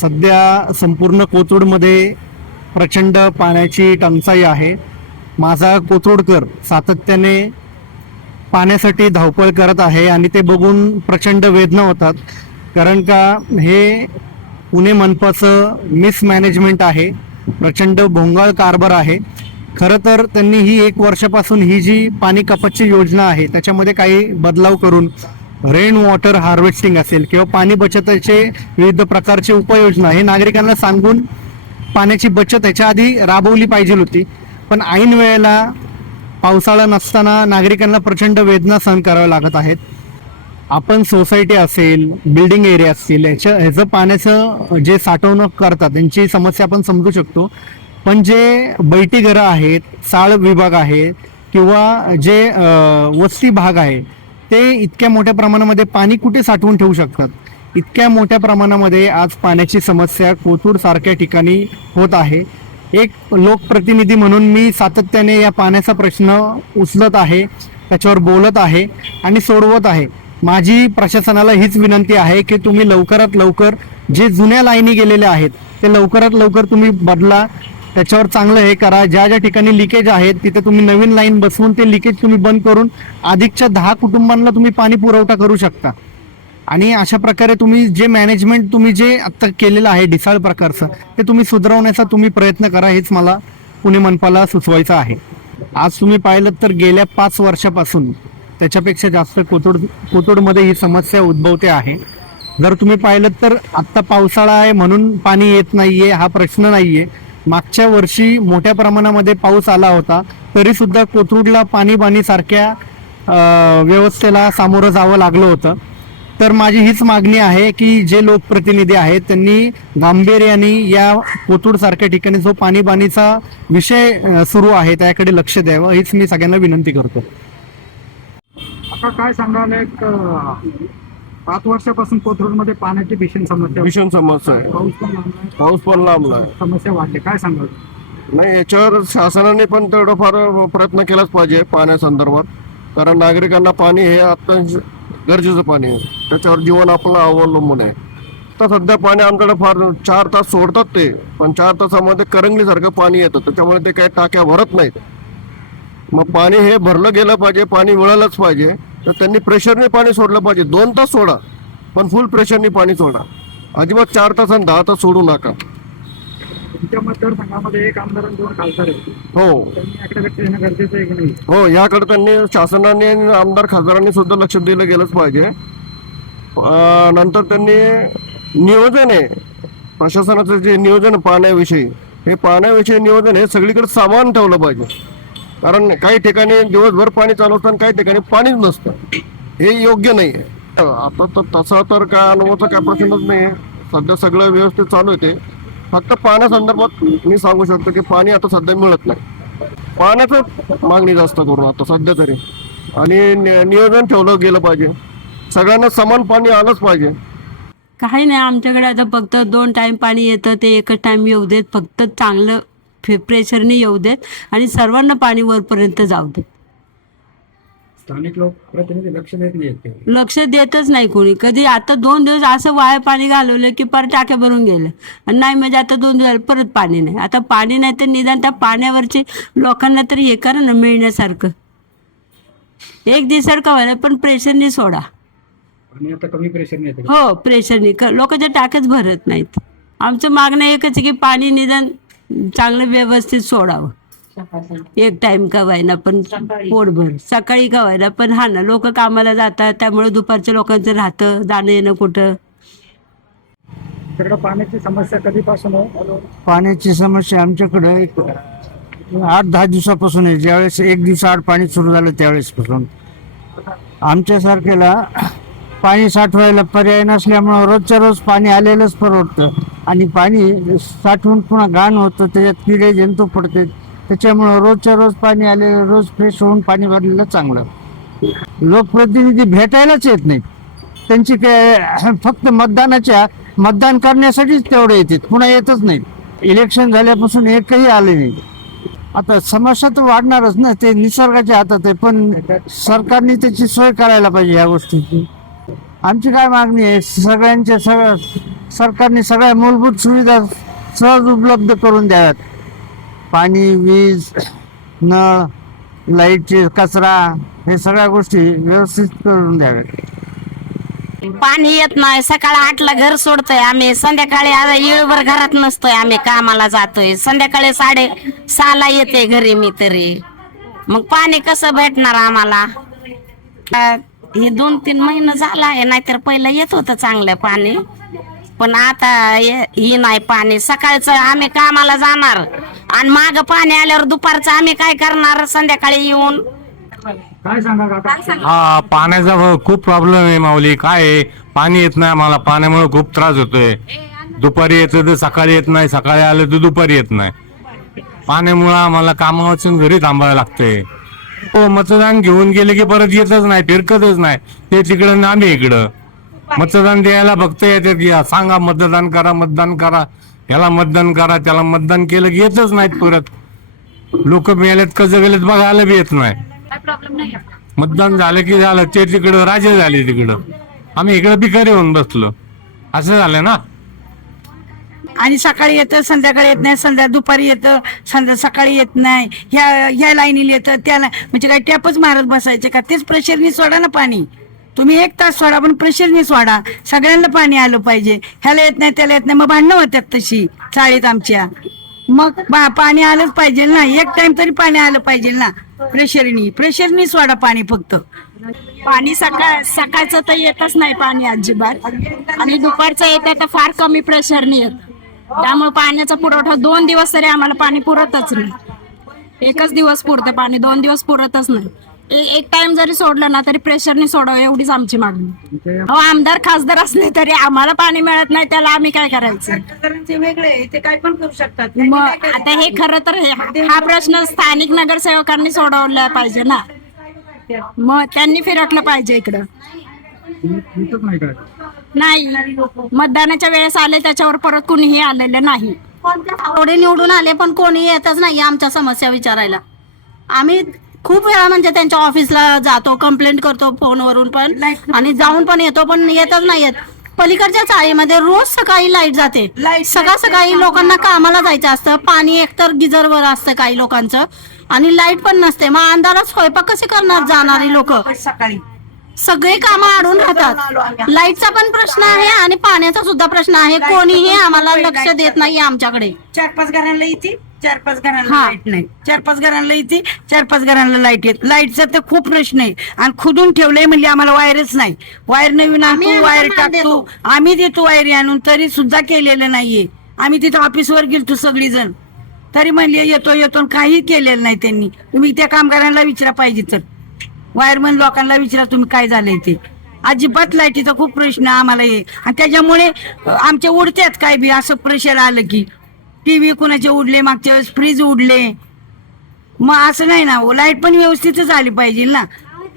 सध्या संपूर्ण कोथरूडमध्ये प्रचंड पाण्याची टंचाई आहे. माझा कोथरूडकर सातत्याने पाण्यासाठी धावपळ करत आहे आणि ते बघून प्रचंड वेदना होतात. कारण का हे पुणे मनपाचं मिसमॅनेजमेंट आहे, प्रचंड भोंगाळ कारभार आहे. खरं तर त्यांनी ही 1 वर्षापासून ही जी पाणी कपातची योजना आहे त्याच्यामध्ये काही बदलाव करून रेन वॉटर हार्वेस्टिंग असेल किंवा पाणी बचतीचे विविध प्रकारचे उपाययोजना हे नागरिकांना सांगून पाण्याची बचत ह्याच्या आधी राबवली पाहिजे होती. पण ऐन वेळेला पावसाळा नसताना नागरिकांना प्रचंड वेदना सहन कराव्या लागत आहेत. आपण सोसायटी असेल, बिल्डिंग एरिया असतील, ह्याचं पाण्याचं जे साठवणूक करतात त्यांची समस्या आपण समजू शकतो. पण जे बैठी घरं आहेत, चाळ विभाग आहेत किंवा जे वस्ती भाग आहे ते इतक्या मोठ्या प्रमाणामध्ये पाणी कुठे साठवून ठेवू शकतात? इतक्या मोठ्या प्रमाणामध्ये आज पाण्याची समस्या कोथरूड सारख्या ठिकाणी होत आहे. एक लोकप्रतिनिधी म्हणून मी सातत्याने या पाण्याचा प्रश्न उचलत आहे, त्याच्यावर बोलत आहे आणि सोडवत आहे. माझी प्रशासनाला हीच विनंती आहे की तुम्ही लवकरात लवकर जे जुन्या लाईनी गेलेल्या आहेत ते लवकरात लवकर तुम्ही बदला, त्याच्यावर चांगलं हे करा. ज्या ज्या ठिकाणी लिकेज आहेत तिथे तुम्ही नवीन लाईन बसवून ते लिकेज तुम्ही बंद करून अधिकच्या 10 कुटुंबांना तुम्ही पाणी पुरवठा करू शकता. आणि अशा प्रकारे तुम्ही जे मॅनेजमेंट तुम्ही जे आता केलेलं आहे ढिसाळ प्रकारचं ते तुम्ही सुधारवण्याचा तुम्ही प्रयत्न करा, हेच मला पुणे मनपाला सुचवायचं आहे. आज तुम्ही पाहिलं तर गेल्या 5 वर्षापासून त्याच्यापेक्षा जास्त कोथरूडमध्ये ही समस्या उद्भवते आहे. जर तुम्ही पाहिलं तर आत्ता पावसाळा आहे म्हणून पाणी येत नाहीये हा प्रश्न नाहीये. मागच्या वर्षी मोठ्या प्रमाणामध्ये पाऊस आला होता तरी सुद्धा कोथरूडला पाणीबाणी सारख्या व्यवस्थेला सामोरं जावं लागलं होतं. तर माझी हीच मागणी आहे की जे लोकप्रतिनिधी आहेत त्यांनी गांभीर्याने या कोथरूड सारख्या ठिकाणी जो पाणीबाणीचा विषय सुरू आहे त्याकडे लक्ष द्यावं, हीच मी सगळ्यांना विनंती करतो. आता काय सांगाल, 5 वर्षापासून कोथरूडमध्ये पाण्याची भीषण समस्या आहे. पाऊस पण लांबला समस्या वाढते, काय सांगाल? नाही, याच्यावर शासनाने पण तेवढं फार प्रयत्न केलाच पाहिजे पाण्यासंदर्भात. कारण नागरिकांना पाणी हे अत्यंत गरजेचं पाणी आहे, त्याच्यावर जीवन आपलं अवलंबून आहे. तर सध्या पाणी आमच्याकडे फार 4 तास सोडतात ते, पण 4 तासामध्ये करंगलीसारखं पाणी येतं, त्याच्यामुळे ते काही टाक्या भरत नाहीत. मग पाणी हे भरलं गेलं पाहिजे, पाणी मिळालंच पाहिजे. तर त्यांनी प्रेशरने पाणी सोडलं पाहिजे. 2 तास सोडा पण फुल प्रेशरने पाणी सोडा, अजिबात 4 तास आणि 10 तास सोडू नका. तुमच्या मतदारसंघामध्ये एक आमदार आणि 2 खासदार आहेत. हो, त्यांनी याकडे लक्ष देणं गरजेचं आहे की नाही? हो, याकडे त्यांनी शासनाने आणि आमदार खासदारांनी सुद्धा लक्ष दिलं गेलंच पाहिजे. नंतर त्यांनी नियोजन आहे, प्रशासनाचं जे नियोजन पाण्याविषयी, हे पाण्याविषयी नियोजन हे सगळीकडे समान ठेवलं पाहिजे. कारण काही ठिकाणी दिवसभर पाणी चालू असतं आणि काही ठिकाणी पाणीच नसतं, हे योग्य नाही आहे. आता तर तसा तर काय अनुभवाचा काय प्रश्नच नाही आहे. सध्या सगळं व्यवस्थित चालू आहे. फक्त पाण्यासंदर्भात मी सांगू शकतो की पाणी आता सध्या मिळत नाही. पाण्याचं मागणी जास्त करून आता सध्या तरी, आणि नियोजन ठेवलं गेलं पाहिजे. सगळ्यांना समान पाणी आलंच पाहिजे. काही नाही, आमच्याकडे आता फक्त 2 टाइम पाणी येतं, ते एकच टाइम येऊ देत, फक्त चांगलं प्रेशरने येऊ देत आणि सर्वांना पाणी वरपर्यंत जाऊ देत. स्थानिक लोकप्रतिनिधी लक्ष देतच नाही कोणी. कधी आता 2 दिवस असं वाया पाणी घालवलं की परत टाक्या भरून गेलं, आणि नाही म्हणजे आता 2 दिवस परत पाणी नाही. आता पाणी नाही तर निदान त्या पाण्यावरची लोकांना तरी हे करा ना मिळण्यासारखं. 1 दिवसासारखं व्हायला पण प्रेशरने सोडा. आणि आता कमी प्रेशर नाही. हो, प्रेशरने लोकांच्या टाक्याच भरत नाहीत. आमचं मागणं एकच आहे की पाणी निदान चांगलं व्यवस्थित सोडावं. 1 टाइम का व्हायना पण पोटभर, सकाळी का व्हायना पण. हा ना, लोक कामाला जातात त्यामुळे दुपारच्या लोकांचं राहतं जाणं येणं कुठं. पाण्याची समस्या कधीपासून आहे? पाण्याची समस्या आमच्याकडे 8-10 दिवसापासून आहे. ज्यावेळेस 1 दिवसाआड पाणी सुरू झालं त्यावेळेसपासून आमच्यासारख्याला पाणी साठवायला पर्याय नसल्यामुळं रोजच्या रोज पाणी आलेलंच परवडतं. आणि पाणी साठवून पुन्हा घाण होतं, त्याच्यात किडे जंतू पडते. त्याच्यामुळं रोजच्या रोज पाणी आलेलं, रोज फ्रेश होऊन पाणी भरलेलं चांगलं. लोकप्रतिनिधी भेटायलाच येत नाहीत. त्यांची काय फक्त मतदान करण्यासाठीच तेवढे येतात, पुन्हा येतच नाहीत. इलेक्शन झाल्यापासून एकही आले नाही. आता समस्या तर वाढणारच ना, ते निसर्गाच्या हातात आहे. पण सरकारने त्याची सोय करायला पाहिजे ह्या गोष्टीची. आमची काय मागणी आहे, सगळ्यांच्या सरकारने सगळ्या मूलभूत सुविधा सहज उपलब्ध करून द्याव्यात. पाणी, वीज, नळ, लाईटचे, कचरा, हे सगळ्या गोष्टी व्यवस्थित करून द्याव्यात. पाणी येत नाही. सकाळी 8ला घर सोडतोय आम्ही, संध्याकाळी आता येळभर घरात नसतोय, आम्ही कामाला जातोय. संध्याकाळी 6:30ला येते घरी मी तरी. मग पाणी कसं भेटणार आम्हाला? हे 2-3 महिने झाला आहे, नाहीतर पहिलं येत होतं चांगलं पाणी, पण आता ही नाही पाणी. सकाळचं आम्ही कामाला जाणार आणि माग पाणी आल्यावर दुपारचं आम्ही काय करणार? संध्याकाळी येऊन काय सांगा काका? हा, पाण्याचा खूप प्रॉब्लेम आहे माऊली. काय आहे, पाणी येत नाही आम्हाला. पाण्यामुळे खूप त्रास होतोय. दुपारी येतं तर सकाळी येत नाही, सकाळी आलं तर दुपारी येत नाही. पाण्यामुळे आम्हाला कामावरून घरी थांबायला लागतंय. हो, मतदान घेऊन गेले की परत येतच नाही, फिरकतच नाही. ते तिकडं आणि आम्ही इकडं. मतदान द्यायला फक्त येतात की सांगा मतदान करा, मतदान करा, याला मतदान करा, त्याला मतदान केलं की येतच नाहीत परत. लोक मेलेत का जगलेत बघायला बी येत नाही. मतदान झालं की झालं, ते तिकडं राजे झाले तिकडं, आम्ही इकडं भिकारी होऊन बसलो. असं झालं ना. आणि सकाळी येतं, संध्याकाळी येत नाही, दुपारी येतं, सकाळी येत नाही. ह्या लाईनीला येतं, म्हणजे काय टॅपच मारत बसायचे का? तेच प्रेशरनी सोडा ना पाणी. तुम्ही 1 तास सोडा, पण प्रेशरनी सोडा. सगळ्यांना पाणी आलं पाहिजे. ह्याला येत नाही, त्याला येत नाही, मग भांडणं होतात तशी चाळीत आमच्या. मग पाणी आलंच पाहिजे ना, 1 टाइम तरी पाणी आलं पाहिजे ना. प्रेशरनी सोडा पाणी फक्त. पाणी सकाळचं तर येतच नाही पाणी अजिबात, आणि दुपारचं येतं तर फार कमी प्रेशरने येत. त्यामुळे पाण्याचा पुरवठा 2 दिवस तरी आम्हाला पाणी पुरतच नाही. 1च दिवस पुरतं पाणी, 2 दिवस पुरतच नाही. एक टाइम जरी सोडलं ना तरी प्रेशरने सोडावं, एवढीच आमची मागणी. आमदार खासदार असले तरी आम्हाला पाणी मिळत नाही, त्याला आम्ही काय करायचं? वेगळे ते काय पण करू शकतात. मग आता हे खरं तर हा प्रश्न स्थानिक नगरसेवकांनी सोडवला पाहिजे ना. मग त्यांनी फिरकलं पाहिजे इकडं. इथंच नाही काय? नाही, मतदानाच्या वेळेस आले त्याच्यावर परत कुणीही आलेलं नाही. थोडे निवडून आले पण कोणी येतच नाही आमच्या समस्या विचारायला. आम्ही खूप वेळा म्हणजे त्यांच्या ऑफिसला जातो, कंप्लेंट करतो फोनवरून पण, आणि जाऊन पण येतो, पण येतच नाही येत. पलीकडच्या चाळीमध्ये रोज सकाळी लाईट जाते. सकाळी लोकांना कामाला जायचं असतं, पाणी एकतर गिझरवर असतं काही लोकांचं, आणि लाईट पण नसते. मग अंधारात स्वयंपाक कसे करणार जाणारी लोक? सकाळी सगळे कामं अडून राहतात. लाईटचा पण प्रश्न आहे आणि पाण्याचा सुद्धा प्रश्न आहे. कोणीही आम्हाला लक्ष देत नाही आमच्याकडे. 4-5 घरांना येते, 4-5 घरांना लाईट नाही. 4-5 घरांना येते, 4-5 घरांना लाईट येत. लाईटचा तर खूप प्रश्न आहे. आणि खुदून ठेवलंय म्हणजे आम्हाला वायरच नाही. वायर नवीन आणतो, वायर टाकतो, आम्ही देतो वायर आणून, तरी सुद्धा केलेलं नाहीये. आम्ही तिथं ऑफिसवर गेलतो सगळीजण, तरी म्हणले येतो, काही केलेलं नाही त्यांनी. तुम्ही त्या कामगारांना विचारा पाहिजे तर, वायरमन लोकांना विचारा तुम्ही काय झालंय ते. अजिबात लाईटीचा खूप प्रश्न आम्हाला आहे. आणि त्याच्यामुळे आमच्या उडत्यात काय बी असं प्रेशर आलं की टीव्ही कुणाचे उडले, मागच्या वेळेस फ्रीज उडले. मग असं नाही ना, लाईट पण व्यवस्थितच आली पाहिजे ना.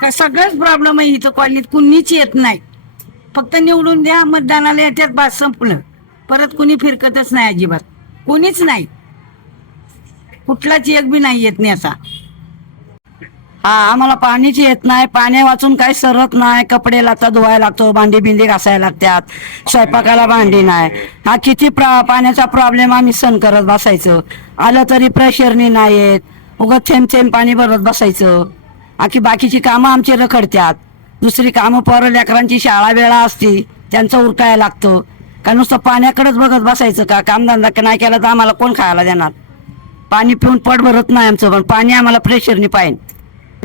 का सगळंच प्रॉब्लेम आहे इथं कॉलनीत. कुणीच येत नाही, फक्त निवडून द्या, मतदानाला येतात, बस संपलं. परत कुणी फिरकतच नाही अजिबात, कुणीच नाही. कुठलाच एक बी नाही येत नाही असा. आम्हाला पाणीच येत नाही. पाणी वाचून काही सरत नाही. कपडे लागतात, धुवायला लागतो, भांडी बिंडी घासायला लागतात, स्वयंपाकाला भांडी नाही. हा किती पाण्याचा प्रॉब्लेम आम्ही सहन करत बसायचं. आलं तरी प्रेशरनी नाही येत. उगाच थेंब पाणी भरत बसायचं. आखी बाकीची कामं आमची रखडतात. दुसरी कामं पोरं लेकरांची शाळा वेळा असती, त्यांचं उरकायला लागतं. का नुसतं पाण्याकडेच बघत बसायचं का? कामधंदा नाही केला तर आम्हाला कोण खायला देणार? पाणी पिऊन पोट भरत नाही आमचं, पण पाणी आम्हाला प्रेशरनी पाहिजे.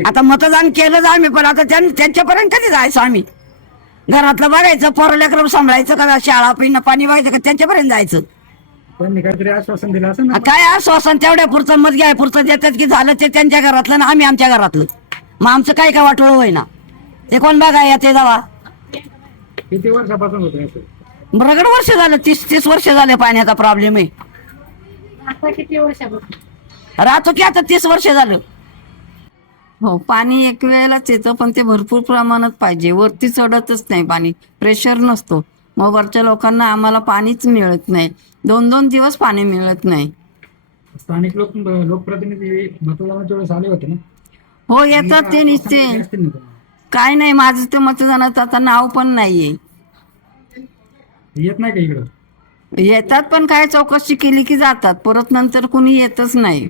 आता मतदान केलं आम्ही, पण आता त्यांच्यापर्यंत कधी जायचं? आम्ही घरातलं बघायचं, पोरं लेकरं सांभाळायचं का? शाळा पिणं पाणी बघायचं का? त्यांच्यापर्यंत जायचं. त्यांनी काहीतरी आश्वासन दिलं असं ना. काय आश्वासन? तेवढ्या पुरतं मत घ्याय पुरतं देतात की झालं ते त्यांच्या घरातलं ना आम्ही आमच्या घरातलं. मग आमचं काय काय वाटोळ होय ना, ते कोण बघाय ते जावा. किती वर्षापासून होतं असं? रगड वर्ष झालं, 30 वर्ष झाले पाण्याचा प्रॉब्लेम आहे. आता किती वर्षापासून राहतो की आता 30 वर्ष झालं. हो, पाणी एक वेळेलाच येतं, पण ते भरपूर प्रमाणात पाहिजे. वरती चढतच नाही पाणी, प्रेशर नसतो. मग वरच्या लोकांना आम्हाला पाणीच मिळत नाही. 2-2 दिवस पाणी मिळत नाही. स्थानिक लोकप्रतिनिधी मतदानाच्या वेळेस आले होते ना? हो, येतात ते निश्चित. असतील ना तुम्हाला? काय नाही, माझं ते मतदानाचं आता नाव पण नाहीये. येत नाही का इकडं? येतात पण काय चौकशी केली की जातात, परत नंतर कुणी येतच नाही.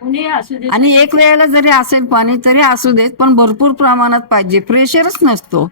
कोणी असू दे आणि एक वेळेला जरी असेल पाणी तरी असू देत, पण भरपूर प्रमाणात पाहिजे, प्रेशरच नसतो.